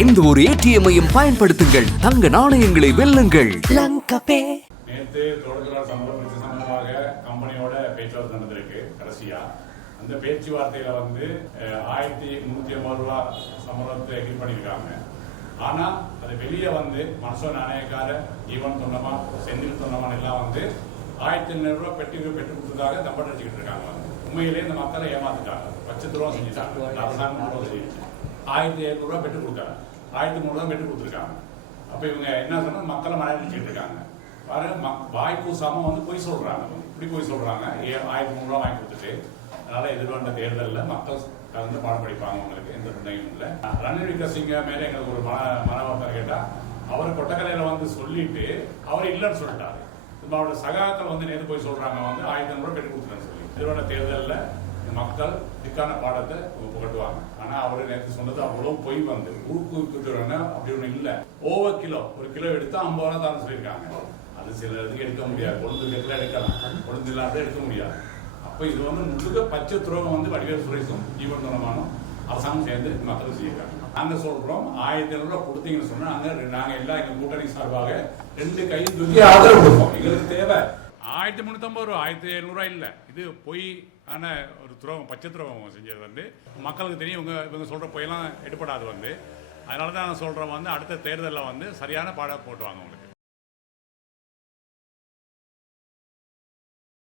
எந்த ஒரு ஏடிஎம்மையும் பயன்படுத்துங்கள். தங்க நாணயங்களை வெல்லுங்கள். நேற்று தொழிலாளர் சம்பளம் இது சம்பந்தமாக கம்பெனியோட பேச்சுவார்த்தை நடந்திருக்கு கடைசியா. அந்த பேச்சுவார்த்தையில வந்து ஆயிரத்தி முன்னூத்தி ஐம்பது ரூபா சம்பளத்தை எகிரி பண்ணியிருக்காங்க. ஆனா அது வெளியே வந்து மனசோ நாணயக்கார ஈவன் தொண்டமா செந்தில் தொண்டமான் எல்லாம் வந்து ஆயிரத்தி ஐநூறு ரூபாய் பெட்டி பெற்று கொடுத்ததாக தம்பட் அடிச்சுக்கிட்டு இருக்காங்க. வந்து. உண்மையிலே இந்த மக்களை ஏமாத்துட்டாங்க. பச்சை துருவம் செஞ்சுட்டாங்க. அரசாங்கம் ஆயிரத்தி எழுநூறு ரூபாய் பெற்று கொடுத்தாங்க. ஆயிரத்தி முந்நூறு ரூபாய் பெற்று கொடுத்துருக்காங்க. அப்ப இவங்க என்ன சொன்னா மக்களை மனநிலைச்சிட்டு இருக்காங்க. மக்- வாய் கூசாம வந்து பொய் சொல்றாங்க. இப்படி பொய் சொல்றாங்க. ஏ- ஆயிரத்தி முந்நூறு ரூபாய் வாங்கி கொடுத்துட்டு அதனால எதிர்வந்த தேர்தல்ல மக்கள் கலந்து பாடம் படிப்பாங்க உங்களுக்கு. எந்த சந்தேகமும் இல்லை. ரணில் விக்ரசிங்க மேல எங்களுக்கு ஒரு மன மனவர்த்தம் கேட்டா அவர் கொட்டக்கலையில வந்து சொல்லிட்டு அவர் இல்லைன்னு சொல்லிட்டாரு. நம்மளோட சகாக்கள் வந்து நேற்று போய் சொல்றாங்க வந்து ஆயிரத்தி ஐநூறு ரூபாய் கொடுத்துருன்னு சொல்லி. இதோட தேர்தலில் மக்கள் இதுக்கான பாடத்தை புகட்டுவாங்க. ஆனா அவர் நேற்று சொன்னது அவ்வளவு பொய் வந்து. ஊக்குவிக்கிறாங்க அப்படி ஒண்ணு இல்ல. ஓவர் கிலோ ஒரு கிலோ எடுத்தா ஐம்பது ரூபா தான் சொல்லியிருக்காங்க. அது சில இதுக்கு எடுக்க முடியாது. கொழுந்து கட்டில எடுக்கலாம். கொழுந்து இல்லாத எடுக்க முடியாது. அப்ப இது வந்து முழுக்க பச்சை துரோகம் வந்து வடிவேல் சுரேஷும் ஜீவன் தனமானம் அரசாங்கம் சேர்ந்து மக்களுக்கு செய்யிருக்காங்க நாங்க சொல்றோம் ஆயிரத்தி ஐநூறு ரூபாய் கொடுத்தீங்கன்னு சொன்னா நாங்க நாங்க எல்லாம் எங்க கூட்டணி சார்பாக ரெண்டு கையும் தூக்கி ஆதரவு கொடுப்போம். எங்களுக்கு தேவை. ஆயிரத்தி முந்நூற்றம்பது ரூபா ஆயிரத்தி எழுநூறுவா இல்லை. இது பொய் ஆன ஒரு துரோகம் பச்சை துரோகம் செஞ்சது வந்து. மக்களுக்கு தெரியும் இவங்க இவங்க சொல்கிற பொய்யெல்லாம் எடுபடாது வந்து. அதனால தான் நான் சொல்கிறேன் வந்து அடுத்த தேர்தலில் வந்து சரியான பாடம் போட்டுவாங்க உங்களுக்கு.